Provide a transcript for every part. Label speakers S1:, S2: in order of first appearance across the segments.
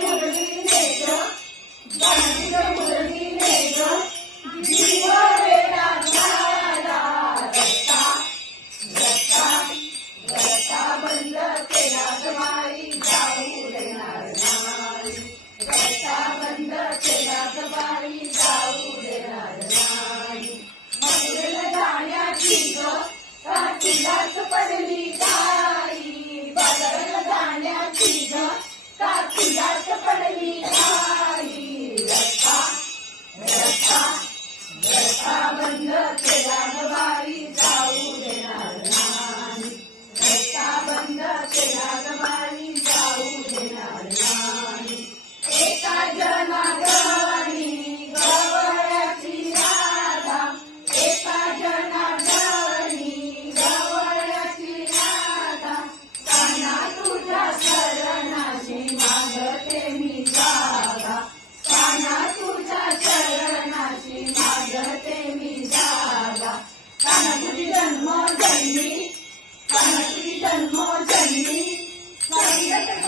S1: Thank you.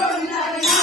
S1: Jordan,